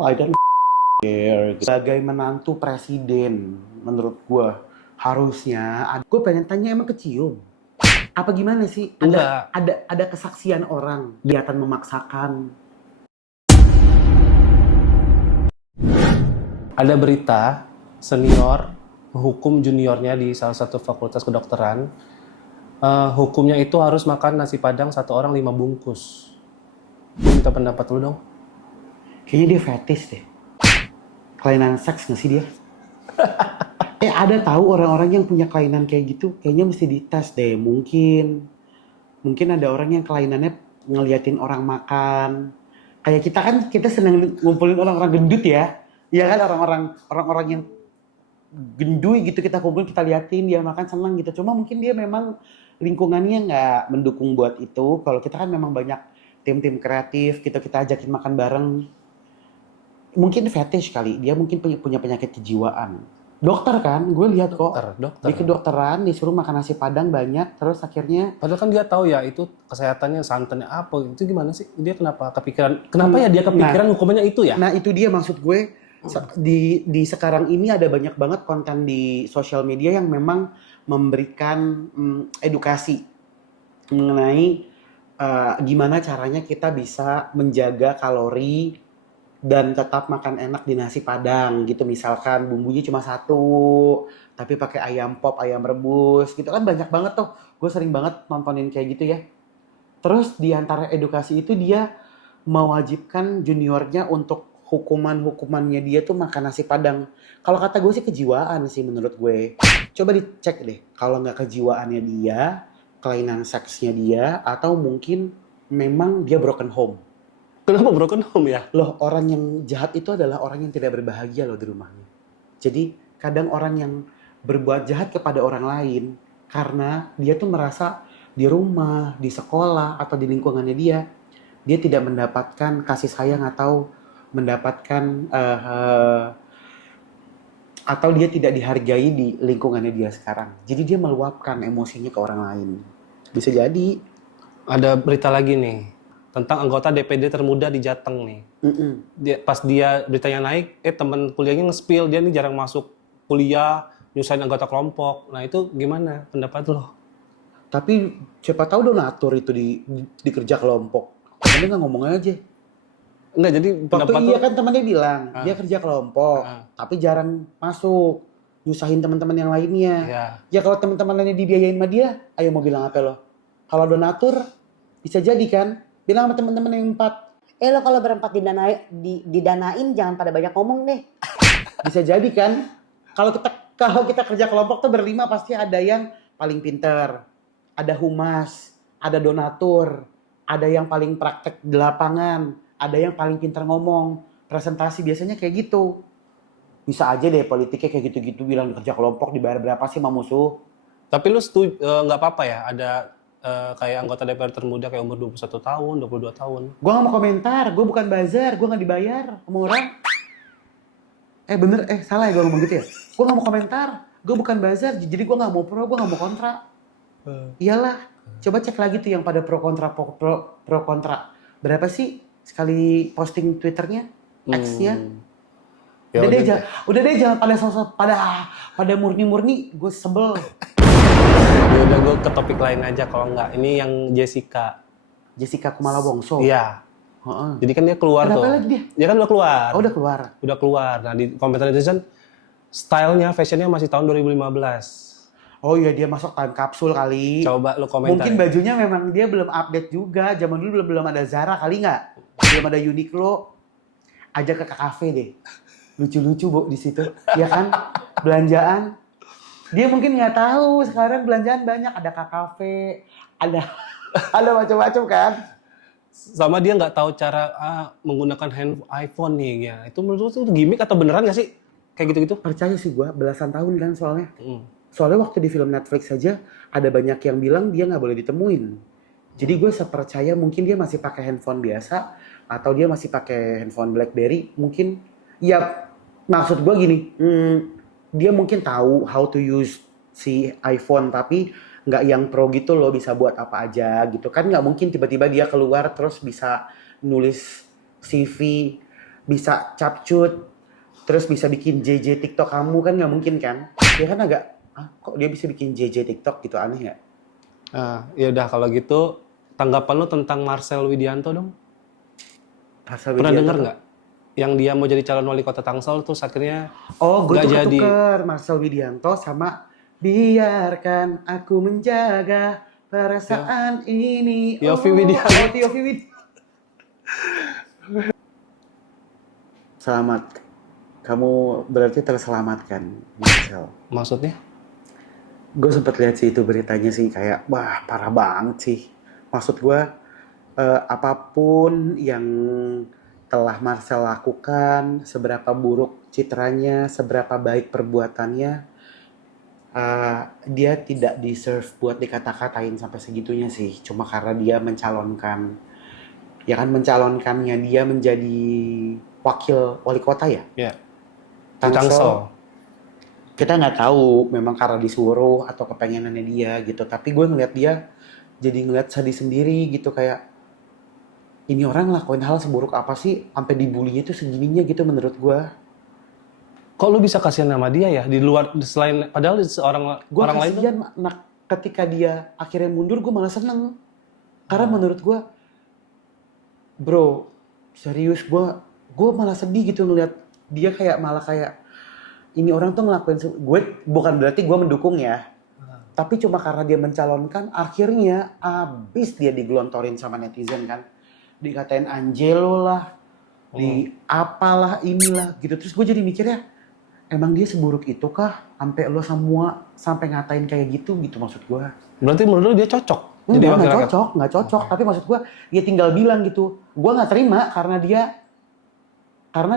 I don't care. Sebagai menantu presiden, menurut gue harusnya. Gue pengen tanya emang kecium? Apa gimana sih? Enggak. Ada kesaksian orang kelihatan memaksakan. Ada berita senior hukum juniornya di salah satu fakultas kedokteran. Hukumnya itu harus makan nasi padang satu orang 5 bungkus. Gue minta pendapat lu dong. Kayaknya dia fetish deh. Kelainan seks nggak sih dia? Ada tahu orang-orang yang punya kelainan kayak gitu, kayaknya mesti dites deh. Mungkin ada orang yang kelainannya ngeliatin orang makan. Kayak kita kan, kita seneng ngumpulin orang-orang gendut ya. Iya kan, orang-orang yang gendui gitu kita kumpulin, kita liatin dia makan seneng gitu. Cuma mungkin dia memang lingkungannya nggak mendukung buat itu. Kalau kita kan memang banyak tim-tim kreatif, kita ajakin makan bareng. Mungkin fetish kali, dia mungkin punya penyakit kejiwaan. Dokter kan, gue lihat kok. Dokter. Di kedokteran disuruh makan nasi padang banyak, terus akhirnya Padahal kan dia tahu ya itu kesehatannya, santannya apa. Itu gimana sih? Dia kenapa kepikiran? Kenapa ya dia kepikiran hukumannya itu ya? Nah itu dia maksud gue. Di sekarang ini ada banyak banget konten di sosial media yang memang memberikan edukasi mengenai gimana caranya kita bisa menjaga kalori dan tetap makan enak di nasi padang gitu. Misalkan bumbunya cuma satu tapi pakai ayam pop, ayam rebus gitu kan, banyak banget tuh. Gue sering banget nontonin kayak gitu ya. Terus di antara edukasi itu dia mewajibkan juniornya untuk hukumannya dia tuh makan nasi padang. Kalau kata gue sih kejiwaan sih menurut gue. Coba dicek deh kalau nggak kejiwaannya dia, kelainan seksnya dia, atau mungkin memang dia broken home. Kenapa broken home ya? Loh, orang yang jahat itu adalah orang yang tidak berbahagia loh di rumahnya. Jadi kadang orang yang berbuat jahat kepada orang lain karena dia tuh merasa di rumah, di sekolah, atau di lingkungannya dia tidak mendapatkan kasih sayang atau mendapatkan atau dia tidak dihargai di lingkungannya dia sekarang. Jadi dia meluapkan emosinya ke orang lain. Bisa jadi. Ada berita lagi nih tentang anggota DPD termuda di Jateng nih. Pas dia beritanya naik, teman kuliahnya nge-spill dia nih jarang masuk kuliah, nyusahin anggota kelompok. Nah itu gimana pendapat lo? Tapi siapa tahu donatur itu di kerja kelompok. Temennya nggak ngomong aja. Enggak, jadi Waktu pendapat iya lo? kan temennya bilang dia kerja kelompok, tapi jarang masuk, nyusahin teman-teman yang lainnya. Iya. Ya kalau teman-teman lainnya dibiayain sama dia, ayo mau bilang apa lo? Kalau donatur bisa jadi kan, bilang sama teman-teman yang 4, lo kalau berempat didanain jangan pada banyak ngomong deh. bisa jadi kan. Kalau kita kerja kelompok tuh berlima pasti ada yang paling pinter, ada humas, ada donatur, ada yang paling praktek di lapangan, ada yang paling pinter ngomong, presentasi, biasanya kayak gitu. Bisa aja deh politiknya kayak gitu-gitu, bilang kerja kelompok dibayar berapa sih sama musuh. Tapi lu nggak apa-apa ya ada kayak anggota DPR termuda kayak umur 21 tahun, 22 tahun. Gue gak mau komentar, gue bukan bazar, gue gak dibayar sama orang. Salah ya gue ngomong gitu ya? Gue gak mau komentar, gue bukan bazar, jadi gue gak mau pro, gue gak mau kontra. Iyalah, coba cek lagi tuh yang pada pro kontra. Berapa sih sekali posting Twitternya, X-nya? Ya Udah deh jangan pada sosok pada murni-murni, gue sebel. Ya udah, gue ke topik lain aja kalau nggak. Ini yang Jessica Kumala Wongso. Iya. Jadi kan dia keluar. Kenapa tuh. lagi dia? Dia kan udah keluar. Oh, udah keluar. Udah keluar. Nah di komentar netizen, stylenya, fashionnya masih tahun 2015. Oh iya, dia masuk time kapsul kali. Coba lu komentar. Mungkin bajunya memang dia belum update juga. Zaman dulu belum ada Zara kali nggak? Belum ada Uniqlo. Ajak ke kafe deh. Lucu-lucu Bu di situ. Ya kan? Belanjaan. Dia mungkin nggak tahu sekarang belanjaan banyak. Ada kafe, ada macam-macam kan? Sama dia nggak tahu cara menggunakan iPhone nih ya. Itu menurut lu itu gimmick atau beneran nggak sih? Kayak gitu-gitu? Percaya sih gue, belasan tahun kan soalnya. Soalnya waktu di film Netflix saja ada banyak yang bilang dia nggak boleh ditemuin. Jadi gue sepercaya mungkin dia masih pakai handphone biasa atau dia masih pakai handphone BlackBerry. Mungkin ya maksud gue gini, dia mungkin tahu how to use si iPhone tapi nggak yang pro gitu loh, bisa buat apa aja gitu kan. Nggak mungkin tiba-tiba dia keluar terus bisa nulis CV bisa capcut, terus bisa bikin JJ TikTok kamu kan nggak mungkin kan? Dia kan agak, kok dia bisa bikin JJ TikTok gitu, aneh ya? Ya udah kalau gitu tanggapan lo tentang Marcel Widianto dong. Marcel Pernah Widianto dengar tuh- nggak? Yang dia mau jadi calon wali kota Tangsel terus akhirnya Oh, gue nggak tuh jadi. ketuker Marcel Widianto sama biarkan aku menjaga perasaan ini. Yovie Widianto. Yovie Widianto. Selamat. Kamu berarti terselamatkan, Marcel. Maksudnya? Gue sempet lihat sih itu beritanya sih kayak, wah parah banget sih. Maksud gue, apapun yang telah Marcel lakukan, seberapa buruk citranya, seberapa baik perbuatannya, dia tidak deserve buat dikata-katain sampai segitunya sih. Cuma karena dia mencalonkan, ya kan mencalonkannya dia menjadi wakil wali kota ya. Ya. Di Tangsel. Kita nggak tahu memang karena disuruh atau kepengenannya dia gitu. Tapi gue ngeliat dia jadi ngeliat sedih sendiri gitu kayak ini orang ngelakuin hal seburuk apa sih sampai dibulinya tuh segininya gitu menurut gue. Kok lu bisa kasihan nama dia ya di luar selain padahal seorang Gue orang lain tuh kasihan ketika dia akhirnya mundur gue malah seneng. Karena menurut gue, bro, serius gue malah sedih gitu ngeliat dia kayak malah kayak ini orang tuh ngelakuin gue bukan berarti gue mendukung ya. Tapi cuma karena dia mencalonkan akhirnya abis dia digelontorin sama netizen kan. Dikatain Angelo lah, di apalah inilah gitu. Terus gue jadi mikirnya emang dia seburuk itu kah sampai lo semua sampai ngatain kayak gitu maksud gue. berarti menurut lu dia cocok jadi Enggak, wakil rakyat? nggak cocok. Tapi maksud gue, dia tinggal bilang gitu. Gue nggak terima karena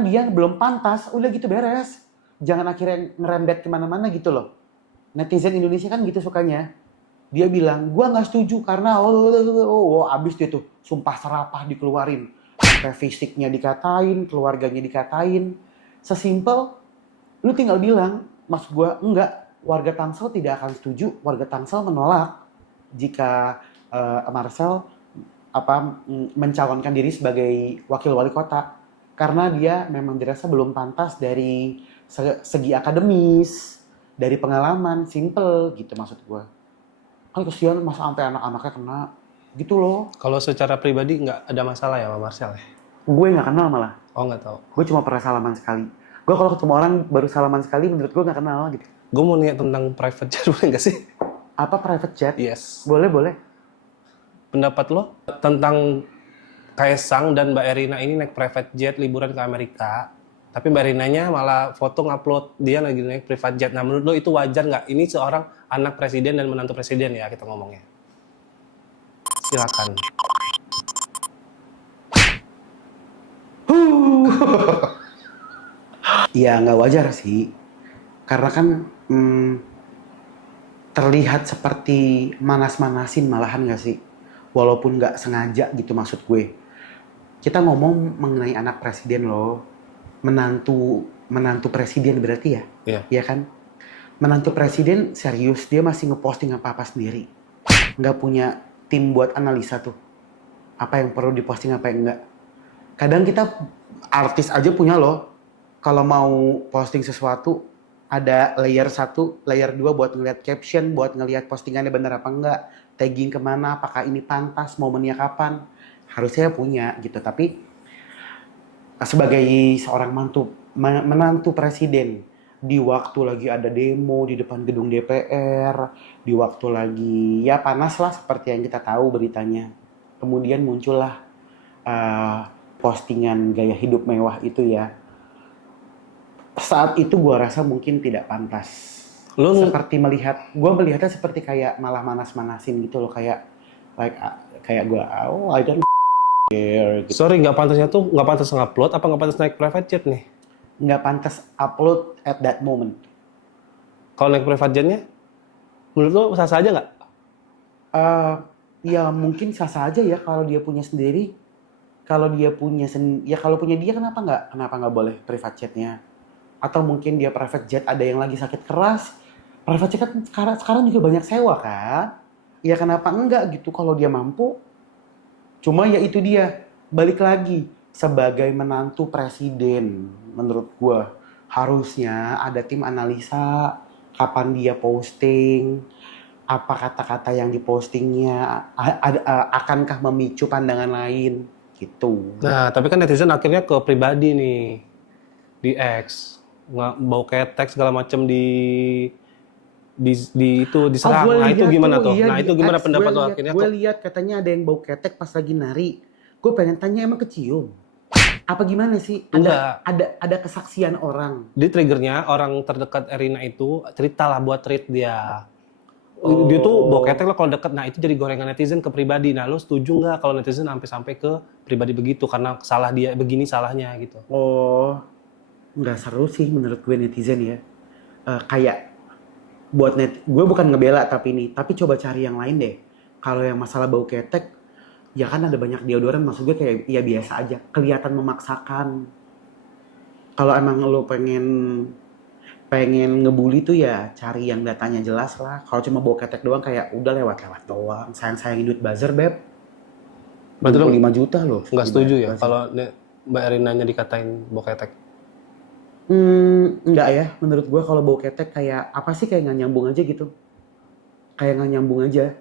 dia belum pantas. Udah gitu beres. Jangan akhirnya ngerembet kemana-mana gitu loh. Netizen Indonesia kan gitu sukanya. Dia bilang, gue nggak setuju karena abis dia tuh sumpah serapah dikeluarin. Sampai fisiknya dikatain, keluarganya dikatain. Sesimpel, lu tinggal bilang, maksud gue enggak. Warga Tangsel tidak akan setuju. Warga Tangsel menolak jika Marcel mencalonkan diri sebagai wakil wali kota karena dia memang dirasa belum pantas dari segi akademis, dari pengalaman, simple gitu maksud gue. Kan kesian masa sampai anak-anaknya kena gitu loh. Kalau secara pribadi nggak ada masalah ya sama Marcel ya? Gue nggak kenal malah. Oh nggak tahu. Gue cuma pernah salaman sekali. Gue kalau ketemu orang baru salaman sekali menurut gue nggak kenal gitu. Gue mau nanya tentang private jet boleh nggak sih? Apa private jet? Yes. Boleh. Pendapat lo tentang Kaisang dan Mbak Erina ini naik private jet liburan ke Amerika, tapi Mbak Erinanya malah foto ngupload dia lagi naik private jet. Nah menurut lo itu wajar nggak? Ini seorang anak presiden dan menantu presiden ya kita ngomongnya. Silakan. Ya nggak wajar sih. Karena kan terlihat seperti manas-manasin malahan nggak sih? Walaupun nggak sengaja gitu maksud gue. Kita ngomong mengenai anak presiden loh. Menantu presiden berarti ya? Iya. Iya kan? Menantu presiden serius, dia masih ngeposting apa-apa sendiri. Nggak punya tim buat analisa tuh. Apa yang perlu diposting, apa yang enggak. Kadang kita artis aja punya loh. Kalau mau posting sesuatu, ada layer 1, layer 2 buat ngeliat caption, buat ngeliat postingannya bener apa enggak. Tagging kemana, apakah ini pantas, momennya kapan. Harusnya punya gitu. Tapi sebagai seorang menantu presiden, di waktu lagi ada demo di depan gedung DPR, di waktu lagi ya panas lah seperti yang kita tahu beritanya. Kemudian muncullah postingan gaya hidup mewah itu ya. Saat itu gue rasa mungkin tidak pantas. Seperti gue melihatnya seperti kayak malah manas-manasin gitu loh, kayak gue I don't care. Gitu. Sorry, nggak pantas ngupload, apa nggak pantas naik private jet nih? Nggak pantas upload at that moment. Kalau naik private jetnya, menurut lo sah-sah aja nggak? Ya mungkin sah-sah aja ya kalau dia punya sendiri. Kalau dia punya kalau punya dia kenapa nggak boleh private jetnya? Atau mungkin dia private jet ada yang lagi sakit keras. Private jet kan sekarang juga banyak sewa kan? Ya kenapa enggak gitu kalau dia mampu? Cuma ya itu dia, balik lagi. sebagai menantu presiden, menurut gue harusnya ada tim analisa kapan dia posting, apa kata-kata yang dipostingnya, akankah memicu pandangan lain, gitu. Nah, tapi kan netizen akhirnya ke pribadi nih, di X, nggak bau ketek segala macam di itu diserang. Gue Nah itu lihat gimana tuh, tuh? iya Nah di itu gimana X, pendapat lo akhirnya gue tuh? lihat katanya ada yang bau ketek pas lagi nari. Gue pengen tanya emang kecium? Apa gimana sih? Enggak. Ada kesaksian orang. Di triggernya orang terdekat Erina itu ceritalah buat tweet dia. Dia tuh bau Oh, ketek lo kalau deket. Nah itu jadi gorengan netizen ke pribadi. Nah lo setuju nggak kalau netizen sampai ke pribadi begitu karena salah dia begini salahnya gitu? oh, nggak seru sih menurut gue netizen ya. Kayak buat gue bukan ngebela tapi coba cari yang lain deh. Kalau yang masalah bau ketek, ya kan ada banyak deodoran, maksud gue kayak ya biasa aja, kelihatan memaksakan. Kalau emang lo pengen ngebully tuh ya cari yang datanya jelas lah. Kalau cuma bau ketek doang kayak udah lewat-lewat doang. Sayang-sayangin duit buzzer, Beb. Berarti lo 25 juta loh. nggak setuju ya Buzzer. kalau Mbak Erinanya dikatain bau ketek? Enggak ya. Menurut gue kalau bau ketek kayak apa sih, kayak nggak nyambung aja gitu. Kayak nggak nyambung aja.